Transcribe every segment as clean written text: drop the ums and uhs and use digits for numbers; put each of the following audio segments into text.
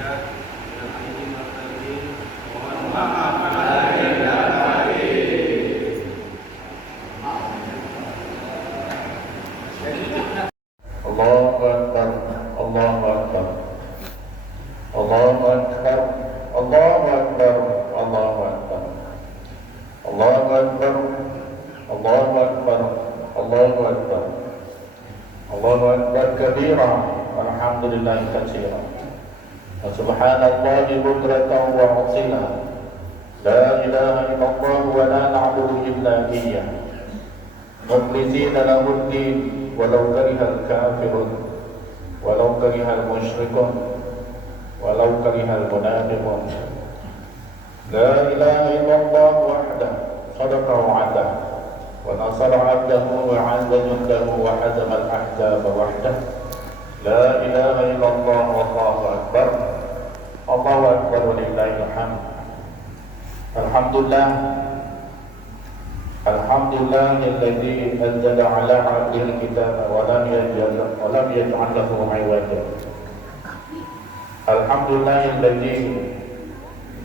hajat dan aidin wal faizin. Mohon maaf lahir dan batin. Allahu Akbar, Allahu Akbar, Allahu Akbar, Allahu Akbar, Allahu Akbar, Allahu Akbar, Allahu Akbar, Allahu Akbar, Allahu Akbar kabira, walhamdulillahi katsira, wa subhanallahi bukratan wa asila, la ilaha illallah wa la na'budu illa iyyah, mukhlishina lahu ad-din walau karihal kafirun, walau karihal musyrikun, walau karihal munafiqun. La ilaha illallah wahdah sadaqa wa'adah wa nasara 'abdahu wa 'azza jundahu wa hazama al-ahzaba wahdah. La ilaha illallah wallahu akbar, Allahu akbar walillahil hamd. Alhamdulillah, alhamdulillahilladzi anzala 'ala 'abdihi al-kitaba wa lam yaj'al lahu 'iwaja. Alhamdulillahilladzi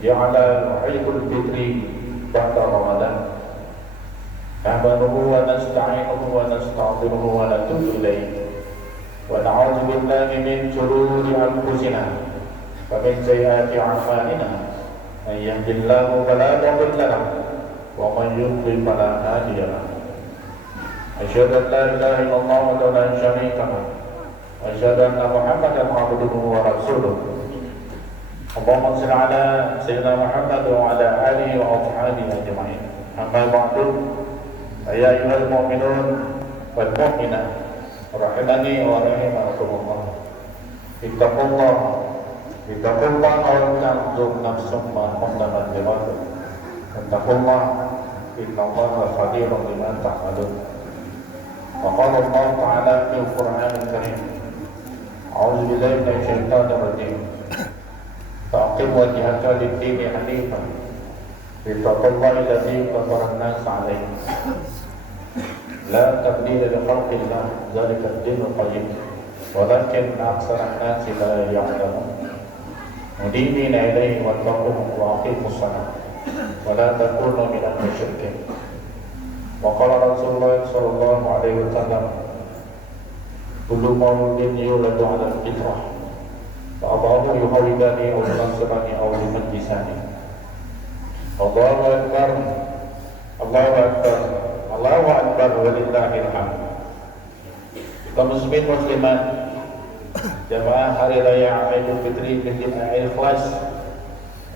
ja'ala 'idul fitri ba'da Ramadan. Nahmaduhu wa nasta'inuhu wa nastaghfiruhu wa natubu ilayhi wa na'udzu billahi min shururi anfusina wa min sayyiati a'malina. Man yahdihillahu fala mudilla lahu wa man yudlil fala hadiya lahu. Asyhadu an la ilaha illallah wa la syarika lahu wa asyhadu anna Muhammadan 'abduhu wa rasuluh. Allahumma shalli ala sayyidina Muhammad wa ala alihi wa ashabihi ajma'in. Amma ba'du, ya ayyuhal mu'minun wal mu'minat rahimani wa rahimakumullah. Ittaqullah wa tanzur nafsum ma qaddamat lighad. Wattaqullah innallaha khabirun bima ta'malun. Wa qala Allah ta'ala fil Qur'anil Karim, a'udzu billahi minasy syaithanir rajim. Faqim wajhaka lid-dini hanifan bittaqwallahi alladzi fatara an-nasa 'alaihi la tabdila li khalqillah dzalika ad-dinul qayyim walakin aktsara an-nasi la ya'lamun. Mudinina ilaihi wattaquhu wa aqimus shalah wa la takunu minal musyrikin. Wa qala Rasulullah sallallahu alaihi wasallam, kullu mauludin yuladu 'ala al-fitrah Allahu yuhawidani aw yunasirani aw yumajjisani. Allahu Akbar, Allahu Akbar, Allahu Akbar walillahil hamd. Kaum muslimin muslimat, jamaah hari raya Idul Fitri bin Ikhlas,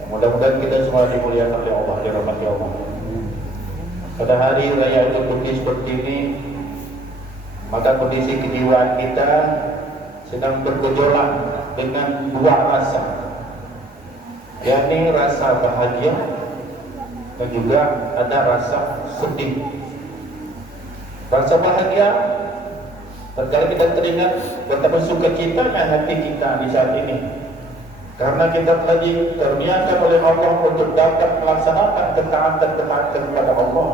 mudah-mudahan kita semua dimuliakan oleh Allah, dirahmati Allah. Pada hari raya Idul Fitri seperti ini, maka kondisi kejiwaan kita sedang bergejolak dengan dua rasa, yakni rasa bahagia dan juga ada rasa sedih. Rasa bahagia terkadang kita teringat betapa sukacitanya hati kita di saat ini, karena kita telah dikaruniakan oleh Allah untuk dapat melaksanakan ketaatan kepada Allah,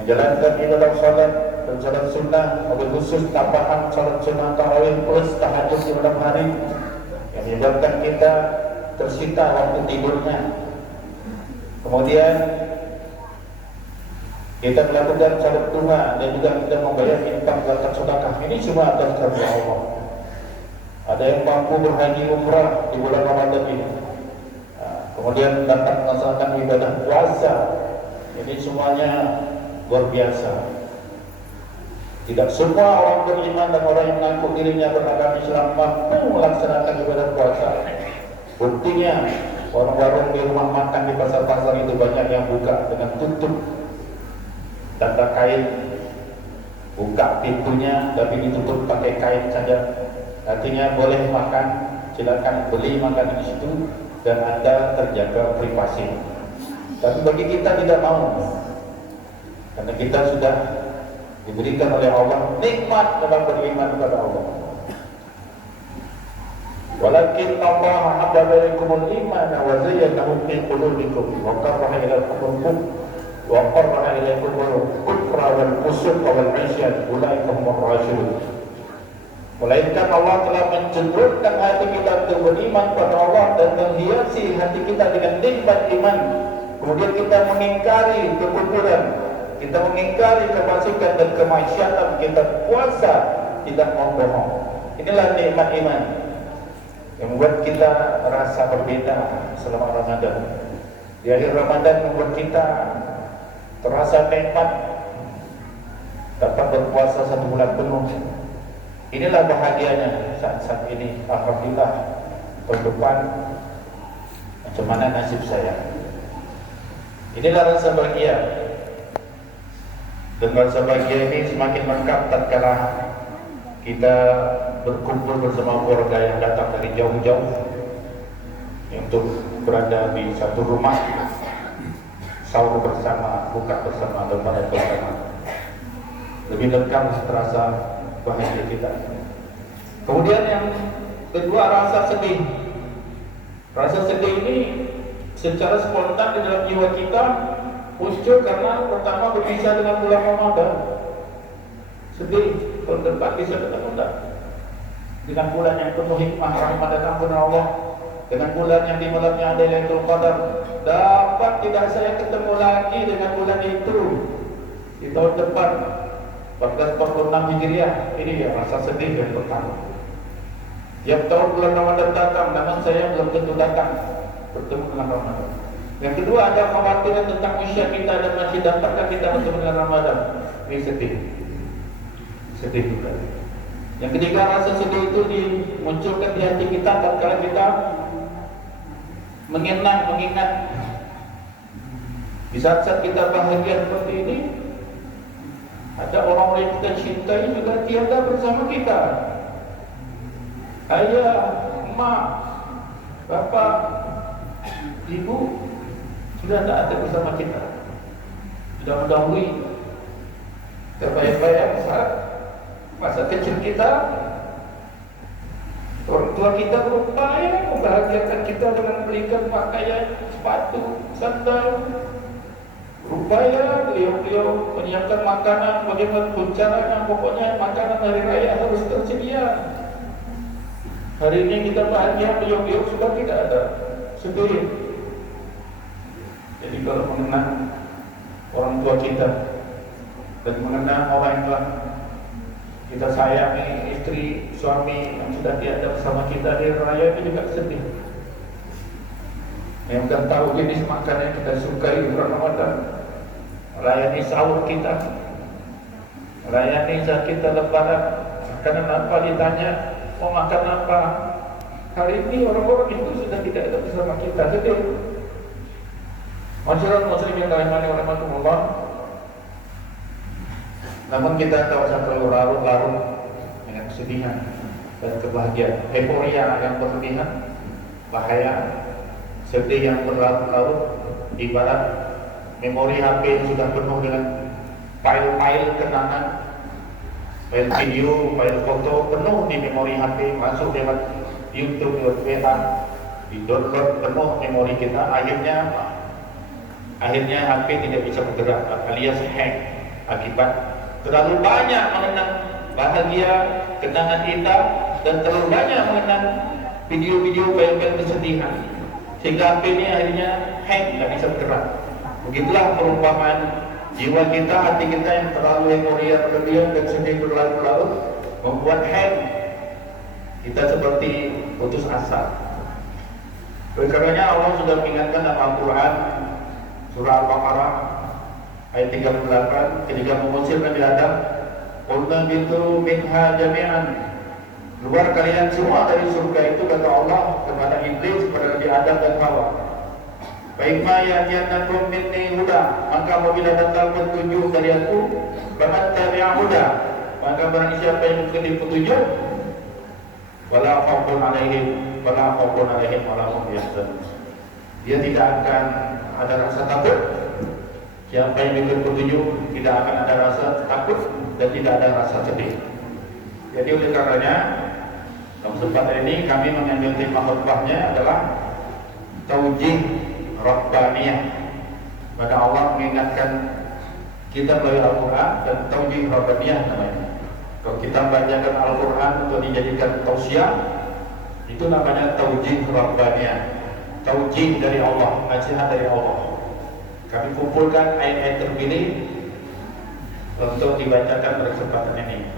menjalankan ibadah salat dan salat sunnah, wabil khusus tambahan salat sunnah tarawih plus tahajud di malam hari yang menyebabkan kita tersita waktu tidurnya. Kemudian kita melakukan salat duha dan juga kita membayar infak zakat sedekah. Ini semua atas karunia Allah. Ada yang mampu berhaji umrah di bulan Ramadan ini, kemudian dapat melaksanakan ibadah puasa. Ini semuanya luar biasa. Tidak semua orang beriman dan orang yang mengaku dirinya beragama Islam mampu melaksanakan ibadah puasa. Buktinya, warung-warung di rumah makan di pasar-pasar itu banyak yang buka dengan tutup tanda kain, buka pintunya tapi ditutup pakai kain saja. Artinya boleh makan, silakan beli makan di situ dan Anda terjaga privasi. Tapi bagi kita tidak mau, karena kita sudah diberikan oleh Allah nikmat dalam beriman kepada Allah. Walakin Allah habbaba ilaikumul iman wa zayyanahu fi qulubikum wa karaha ilaikumul kufra wal fusuq wal 'isyan ulaika humur rasyidun. Melainkan Allah telah mencenderungkan hati kita untuk beriman pada Allah dan menghiasi hati kita dengan nikmat iman. Kemudian kita mengingkari kekufuran, kita mengingkari kefasikan dan kemaksiatan, kita puasa, tidak membohong. Inilah nikmat iman yang membuat kita rasa berbeda selama Ramadan. Di akhir Ramadan membuat kita terasa nikmat dapat berpuasa 1 bulan penuh. Inilah bahagianya saat ini. Alhamdulillah, tahun depan macam mana nasib saya. Inilah rasa bahagia. Dan rasa bahagia ini semakin lengkap tatkala kita berkumpul bersama keluarga yang datang dari jauh-jauh untuk berada di satu rumah, sahur bersama, buka bersama, dan pada bersama. Lebih lengkap terasa bahagia kita. Kemudian yang kedua, rasa sedih. Rasa sedih ini secara spontan di dalam jiwa kita muncul karena pertama berpisah dengan bulan Ramadan. Sedih, tahun depan bisa ketemu tak? Dengan bulan yang penuh hikmah, rahmat dan ampun Allah, dengan bulan yang di malamnya ada Lailatul Qadar. Dapat tidak saya ketemu lagi dengan bulan itu di tahun depan 1446 Hijriah. Ini ya rasa sedih yang pertama. Tiap tahun bulan Ramadan datang, namun saya belum tentu datang bertemu dengan Ramadan. Yang kedua, ada khawatiran tentang usia kita dan masih dapatkah kita bertemu dengan Ramadan. Ini sedih. Sedih juga. Yang ketiga, rasa sedih itu dimunculkan di hati kita tatkala kita mengingat di saat-saat kita bahagia seperti ini, ada orang yang kita cintai juga tiada bersama kita. Ayah, emak, bapak, ibu sudah tidak ada bersama kita. Sudah mendahului terbayang-bayang saat masa kecil kita. Orang tua kita berupaya membahagiakan kita dengan belikan pakaian, sepatu, sandal. Berupaya beliau menyiapkan makanan, bagaimanapun caranya, pokoknya makanan hari raya harus tersedia. Hari ini kita bahagia, beliau sudah tidak ada. Sedih. Jadi kalau mengenang orang tua kita dan mengenang orang yang telah kita sayangi, istri, suami yang sudah tiada bersama kita di raya, itu juga sedih. Yang kita tahu jenis makanan yang kita sukai di Ramadan, layani sahur kita, layani saat kita lebaran, makanan apa ditanya, mau makan apa? Hari ini orang-orang itu sudah tidak ada bersama kita, sedih. Masyarakat muslimin rahimani wa rahmatullah. Namun kita tak usah terlalu larut-larut dengan kesedihan dan kebahagiaan. Euforia yang berlebihan bahaya. Sedih yang berlarut-larut ibarat memori HP yang sudah penuh dengan file-file kenangan, file video, file foto penuh di memori HP, masuk lewat YouTube, lewat WA, di-download penuh memori kita. Akhirnya HP tidak bisa bergerak alias hang akibat terlalu banyak mengenang bahagia, kenangan indah, dan terlalu banyak mengenang video-video file-file kesedihan, sehingga HP ini akhirnya hang, tidak bisa bergerak. Begitulah perumpamaan jiwa kita, hati kita yang terlalu euforia berlebihan dan sedih berlarut-larut membuat hang. Kita seperti putus asa. Oleh karenanya Allah sudah mengingatkan dalam Al-Quran surah Al-Baqarah ayat 38 ketika mengusir Nabi Adam, qulna bitu minha jami'an, keluar kalian semua dari surga itu, kata Allah kepada iblis, kepada Nabi Adam dan Hawa. Baikma ya'tiyannakum minni huda, maka apabila datang petunjuk dari aku, fattabi'u huda, maka barang siapa yang mengikuti petunjuk, wala khaufun alaihim wala hum yahzanun, dia tidak akan ada rasa takut. Siapa yang mengikuti petunjuk tidak akan ada rasa takut dan tidak ada rasa sedih. Jadi oleh karenanya dalam kesempatan ini kami mengambil tema khutbahnya adalah taujih Rabbaniyah. Maka Allah mengingatkan kita melalui Al-Quran dan taujih Rabbaniyah namanya. Kalau kita bacakan Al-Quran untuk dijadikan tausiah, itu namanya taujih Rabbaniyah, taujih dari Allah, nasihat dari Allah. Kami kumpulkan ayat-ayat terpilih untuk dibacakan pada kesempatan ini.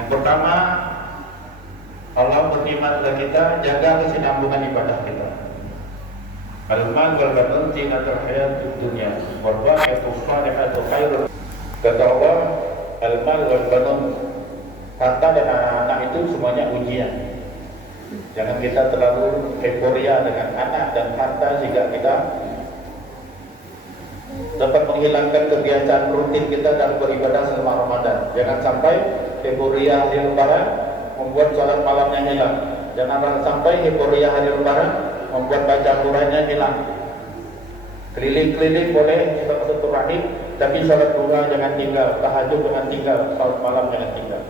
Yang pertama, Allah berfirman kepada kita, jaga kesinambungan ibadah kita. Al-mal wal banun zinatul hayatid dunya wal baqiyatus shalihatu khairun. Kata Allah, al-mal wal banun, harta dan anak-anak itu semuanya ujian. Jangan kita terlalu euforia dengan anak dan harta sehingga kita dapat menghilangkan kebiasaan rutin kita dalam beribadah selama Ramadan. Jangan sampai euforia hari Lebaran membuat sholat malamnya hilang. Jangan sampai euforia hari Lebaran membuat baca Qurannya hilang. Keliling-keliling boleh silaturahim, tapi sholat duha jangan tinggal, tahajud jangan tinggal, sholat malam jangan tinggal.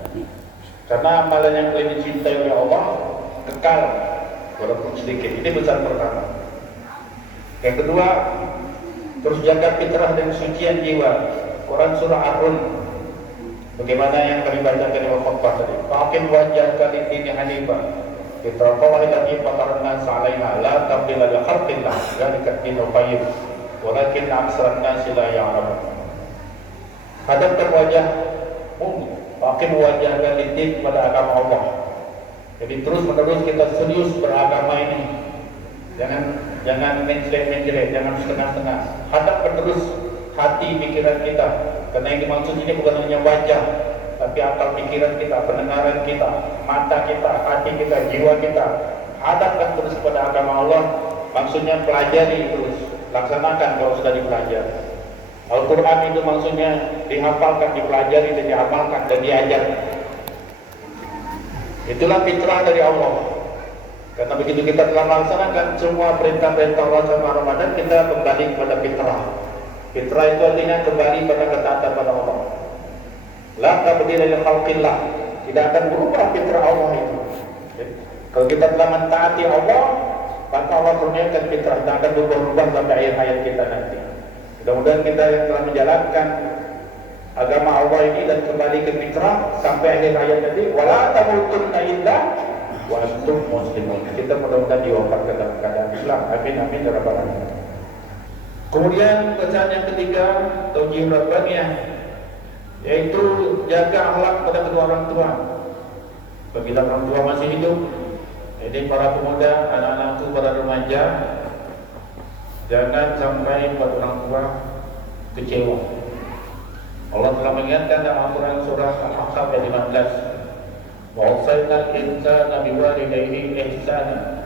Karena amalan yang paling dicintai oleh Allah kekal walaupun sedikit. Ini besar pertama. Yang kedua, terus jaga fitrah dan sucian jiwa. Quran surah Ar-Rum, bagaimana yang kami baca dari khutbah tadi. Faqim wajhaka lid-dini hanifan fitrah allati fatarna 'alaiha la tabdila li khalqillah dzalika ad-dinul qayyim walakin aktsaran nasi la ya'lamun. Hadapkan wajahmu, faqim wajhaka lid-din, pada agama Allah. Jadi terus menerus kita serius beragama ini. Jangan mencret-mencret, jangan setengah-setengah. Hadapkan terus hati pikiran kita. Karena yang dimaksud ini bukan hanya wajah, tapi akal pikiran kita, pendengaran kita, mata kita, hati kita, jiwa kita. Hadapkan terus kepada agama Allah. Maksudnya pelajari terus, laksanakan kalau sudah dipelajari. Al-Quran itu maksudnya dihafalkan, dipelajari, dan diamalkan, dan diajarkan. Itulah fitrah dari Allah. Karena begitu kita telah melaksanakan semua perintah-perintah Allah selama Ramadan, kita kembali kepada fitrah. Fitrah itu artinya kembali pada ketaatan pada Allah. La tabdila li khalqillah, tidak akan berubah fitrah Allah itu. Kalau kita telah mentaati Allah, maka Allah kurniakan fitrah, tidak akan berubah-ubah sampai akhir hayat kita nanti. Mudah-mudahan kita yang telah menjalankan agama Allah ini dan kembali ke fitrah sampai akhir hayat nanti. Wala tamutunna illa wa antum muslimun. Kita mudah-mudahan diwafatkan dalam keadaan Islam. Amin amin ya rabbal alamin. Kemudian bacaan yang ketiga, taujih rabbaniyah, yaitu jaga akhlak pada kedua orang tua. Apabila orang tua masih hidup, jadi para pemuda, anak-anakku, para remaja, jangan sampai buat orang tua kecewa. Allah telah mengingatkan dalam Al-Quran surah Al-Ahqaf ayat 15, wa wasainal insana biwalidayhi ihsana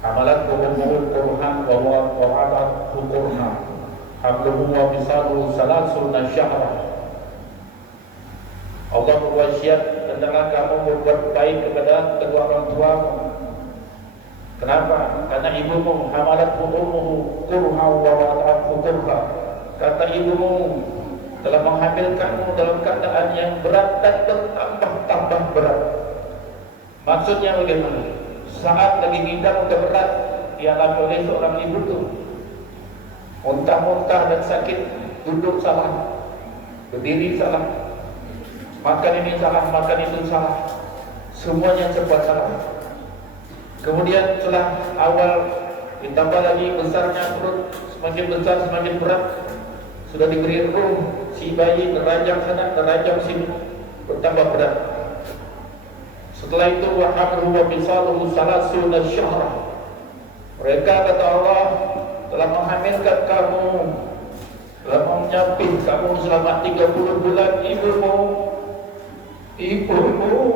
hamalathu ummuhu kurhan wa wada'athu kurhan hamluhu wa fisaluhu salasuna syahra. Allah berwasiat, hendaklah kamu berbuat baik kepada kedua orang tuamu. Kenapa? Karena ibumu hamalathu ummuhu kurhan wa wada'athu kurhan. Kata ibumu telah menghamilkanmu dalam keadaan yang berat dan bertambah-tambah berat. Maksudnya bagaimana? Saat lagi ngidam udah berat dialami oleh seorang ibu itu, muntah-muntah dan sakit, duduk salah, berdiri salah, makan ini salah, makan itu salah, semuanya serba salah. Kemudian setelah awal ditambah lagi besarnya perut, semakin besar semakin berat. Sudah diberi ruh, si bayi terajang sana, terajang sini, bertambah berat. Setelah itu wa hamluhu wa fisaluhu salasuna syahra. Mereka kata Allah telah menghamilkan kamu, telah menyapih kamu selama 30 bulan. Ibumu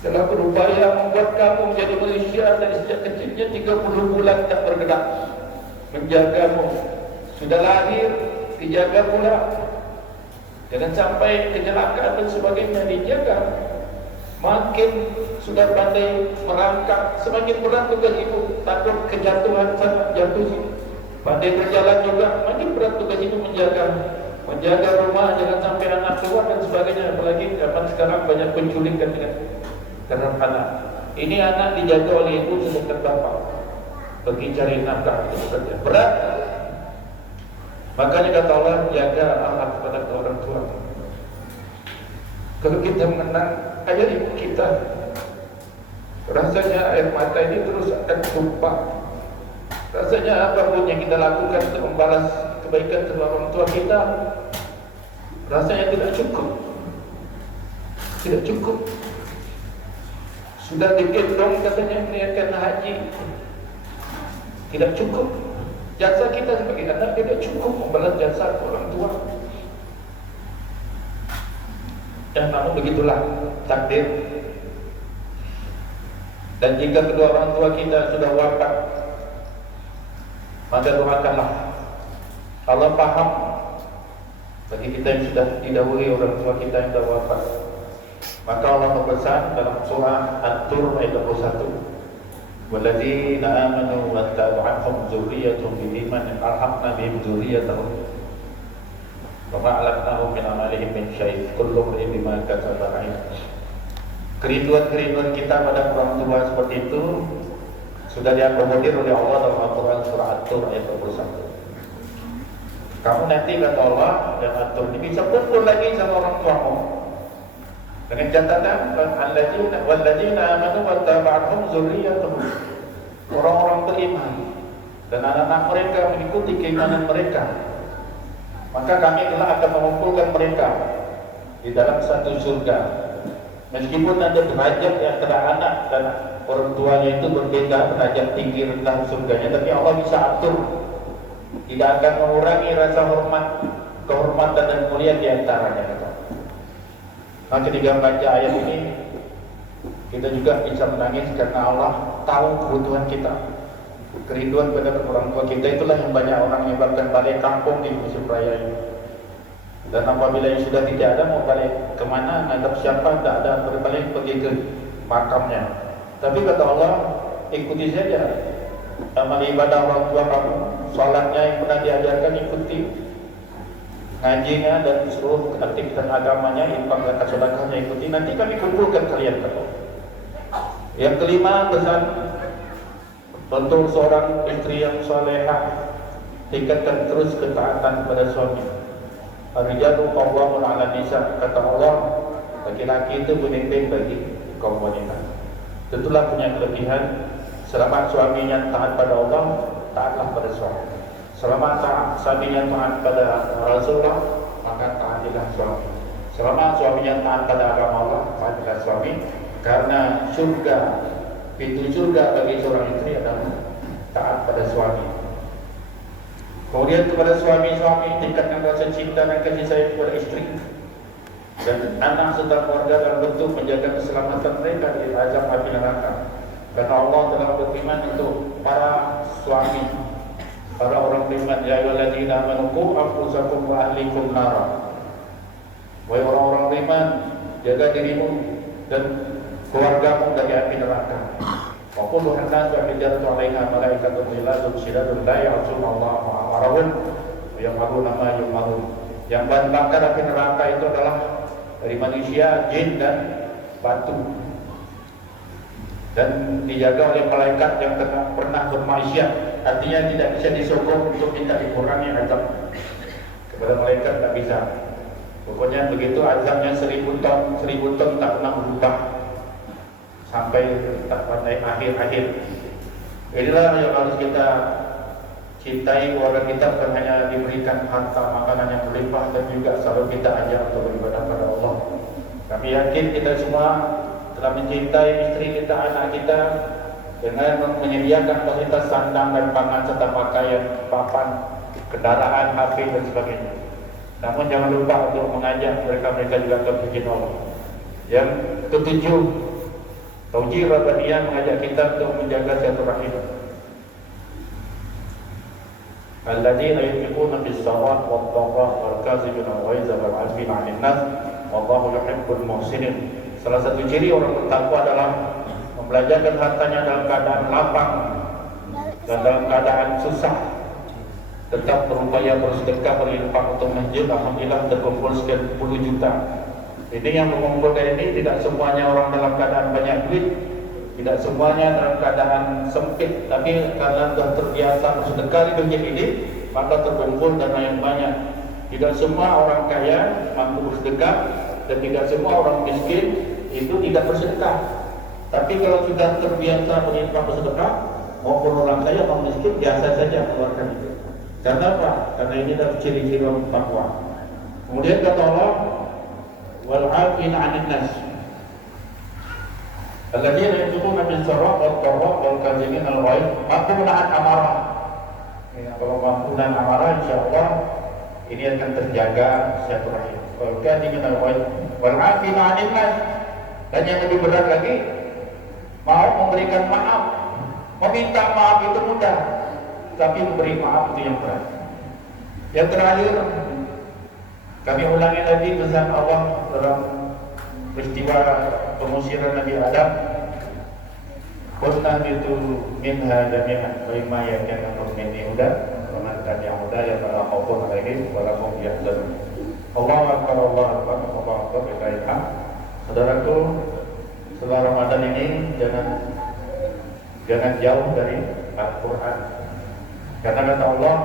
telah berupaya membuat kamu menjadi manusia dari sejak kecilnya 30 bulan tak bergerak, menjagamu. Sudah lahir, dijaga pula. Jangan sampai kecelakaan dan sebagainya, dijaga. Makin sudah pandai merangkak, semakin berat tugas ibu. Takut kejatuhan sana, jatuh sini. Pandai berjalan juga, makin berat tugas ibu menjaga rumah, jangan sampai anak keluar dan sebagainya. Apalagi zaman sekarang banyak penculikan terhadap anak. Ini anak dijaga oleh ibu sedangkan bapak pergi cari nafkah, itu saja berat. Makanya kata Allah, jaga akhlak kepada orang tua. Kalau kita mengenang ayah ibu kita, rasanya air mata ini terus akan tumpah. Rasanya apapun yang kita lakukan untuk membalas kebaikan kedua orang tua kita, rasanya tidak cukup. Tidak cukup. Sudah digendong katanya niatkan haji, tidak cukup. Jasa kita sebagai anak tidak cukup membalas jasa orang tua. Dan namun begitulah takdir. Dan jika kedua orang tua kita sudah wafat, maka doakanlah. Allah paham bagi kita yang sudah didahului orang tua kita yang sudah wafat. Maka Allah berpesan dalam surah At-Tur ayat 21, "Walladzina amanu wattaba'athum dzurriyyatuhum biimanin alhaqna bihim dzurriyyatahum wa ma 'alatnahum min amalihim min syai' kullu imrin bima kasaba rahim." Kerinduan-kerinduan kita pada orang tua seperti itu sudah diakomodir oleh Allah dalam Al-Quran surah At-Tur ayat 21. Kamu nanti kata Allah yang At-Tur ini bisa kumpul lagi sama orang tuamu dengan catatan walladzina amanu wattaba'athum dzurriyyatuhum, orang-orang beriman dan anak-anak mereka mengikuti keimanan mereka, maka kami telah akan mengumpulkan mereka di dalam satu surga. Meskipun ada derajat antara anak dan orang tuanya itu berbeda, derajat tinggi rendah surganya, tapi Allah bisa atur, tidak akan mengurangi rasa hormat, kehormatan dan mulia di antaranya. Maka ketika membaca ayat ini, kita juga bisa menangis karena Allah tahu kebutuhan kita. Kerinduan pada orang tua kita itulah yang banyak orang menyebabkan balik kampung di musim raya ini. Dan apabila yang sudah tidak ada, mau balik kemana, ngadap siapa, tidak ada, berbalik pergi ke makamnya. Tapi kata Allah, ikuti saja amal ibadah orang tua kamu, salatnya yang pernah diajarkan ikuti, ngajinya dan seluruh aktivitas agamanya, infak zakat sedekahnya ikuti. Nanti kami kumpulkan kalian kata. Yang kelima, pesan untuk seorang istri yang salehah, tingkatkan terus ketaatan kepada suami. Ar-rijalu qawwamun 'ala nisa, kata Allah, laki-laki itu pemimpin bagi kaum wanita. Tentulah punya kelebihan. Selama suaminya taat pada Allah, taatlah pada suami. Selama suaminya taat pada Rasulullah, maka taatilah suami. Selama suaminya taat pada agama Allah, taatilah suami. Karena surga, pintu surga bagi seorang istri adalah taat pada suami. Kemudian kepada suami-suami, tingkatkan rasa cinta dan kasih sayang kepada istri dan anak serta keluarga dalam bentuk menjaga keselamatan mereka dari azab api neraka. Karena Allah telah berfirman untuk para suami, para orang beriman, ya ayyuhalladzina amanu qu anfusakum wa ahlikum nara. Wahai orang-orang beriman, jaga dirimu dan keluargamu dari api neraka. Wa qulu an-nas wa hijaratu 'alaiha malaikatun ghiladun shidadun la ya'suna Allah ma amarahum wa yaf'aluna ma yu'marun. Yang bahan bakar api neraka itu adalah dari manusia, jin dan batu, dan dijaga oleh malaikat yang pernah bermaksiat. Artinya tidak bisa disokong untuk minta dikurangi azab. Kepada malaikat tidak bisa. Pokoknya begitu azabnya 1000 ton tak pernah berubah sampai tak pada akhir-akhir. Inilah yang harus kita cintai. Keluarga kita bukan hanya diberikan harta makanan yang berlimpah, tapi juga selalu kita ajak untuk beribadah pada Allah. Kami yakin kita semua telah mencintai istri kita, anak kita dengan menyediakan fasilitas sandang dan pangan serta pakaian, papan, kendaraan, HP dan sebagainya. Namun jangan lupa untuk mengajak mereka juga ke bikin Allah. Yang ketujuh, Tauji Rabbaniyah mengajak kita untuk menjaga silaturahim. Alladzina yunfiquna bis-sarra'i wad-dharra'i wal-kazimina al-ghaiza wal-'afina 'anil nas wallahu yuhibbul muhsinin. Salah satu ciri orang bertakwa adalah membelanjakan hartanya dalam keadaan lapang dan dalam keadaan susah, tetap berupaya bersedekah, berinfak untuk masjid. Alhamdulillah terkumpul sekian puluh juta. Ini yang mengumpulkan ini tidak semuanya orang dalam keadaan banyak duit, tidak semuanya dalam keadaan sempit, tapi karena sudah terbiasa bersedekah di masjid ini, maka terkumpul dana yang banyak. Tidak semua orang kaya mampu bersedekah, dan tidak semua orang miskin itu tidak bersedekah. Tapi kalau sudah terbiasa berinfak bersedekah, maupun orang kaya orang miskin biasa saja mengeluarkan itu. Karena apa? Karena ini adalah ciri-ciri orang takwa. Kemudian kata Allah, wal 'afina 'anil nas. Alladzina yunfiquna bil sarra' wal dharra' wal kadzimin al ghaidh. Mampu menahan amarah. Ya, kalau mampu menahan amarah, insyaallah ini akan terjaga silaturahim. Wal kadzimin al ghaidh wal 'afina 'anil nas. Dan yang lebih berat lagi, mau memberikan maaf. Meminta maaf itu mudah, tapi memberi maaf itu yang berat. Yang terakhir, kami ulangi lagi pesan Allah dalam peristiwa pengusiran Nabi Adam. Qulna bitu minha jami'an wa imma yakanakum minni huda wa man tabi'a hudaya fala khaufun 'alaihim wa la hum yahzanun. Allahu akbar, Allahu akbar, Allahu akbar, billahi hamd. Saudaraku, setelah Ramadan ini jangan jauh dari Al-Quran. Karena kata Allah,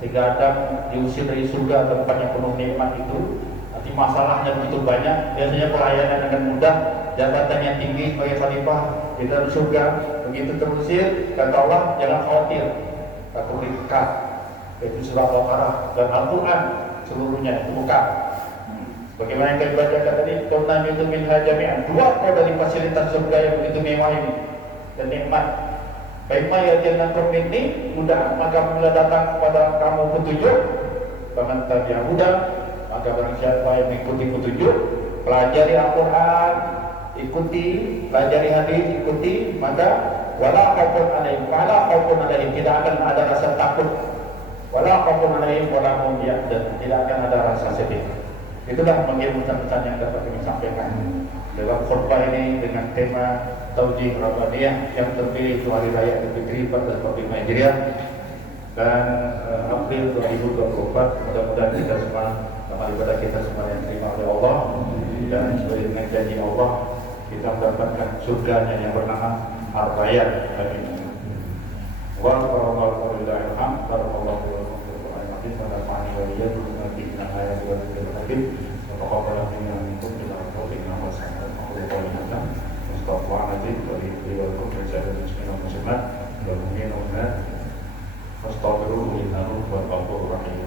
jika Adam diusir dari surga tempat yang penuh nikmat itu, nanti masalahnya begitu banyak, biasanya pelayanan akan mudah, jabatannya tinggi sebagai khalifah di dalam surga. Begitu terusir, kata Allah, jangan khawatir, aku beri dekat. Itu surah Al-Baqarah dan Al-Quran seluruhnya itu buka. Bagaimana yang kita bacakan tadi, Qulna bitu minha jami'an. Dua dari fasilitas surga yang begitu mewah ini dan nikmat. Baiklah ya jangan ini mudah, maka bila datang kepada kamu petunjuk, bahkan tadi mudah, maka barang siapa yang mengikuti petunjuk, pelajari Al-Quran, ikuti, pelajari hadis, ikuti, maka wala khaufun 'alaihim, tidak akan ada rasa takut, wala khaufun 'alaihim wala hum yahzanun, tidak akan ada rasa sedih. Itulah mungkin pesan-pesan yang dapat kami sampaikan dalam khutbah ini dengan tema Taujih Rabbaniyah yang terpilih di hari raya Idul Fitri 1445 Hijriah dan April 2024. Mudah-mudahan kita semua, amal ibadah kita semua yang terima oleh Allah, dan sesuai dengan janji Allah kita mendapatkan surganya yang bernama Ar-Rayyan. Amin. Wa sallallahu alaihi wa sallam wa nafani wa iyyakum bima ayati wa dzikrikum wa taqabbal minna minkum ila rabbina wa sallallahu alaihi wa sallam. Astagfirullahaladzim wa liwalakum wa ja'alul muslimin wa muslimat wa mu'minin wa mu'minat. Astagfirullahaladzim wa ghafurur rahim.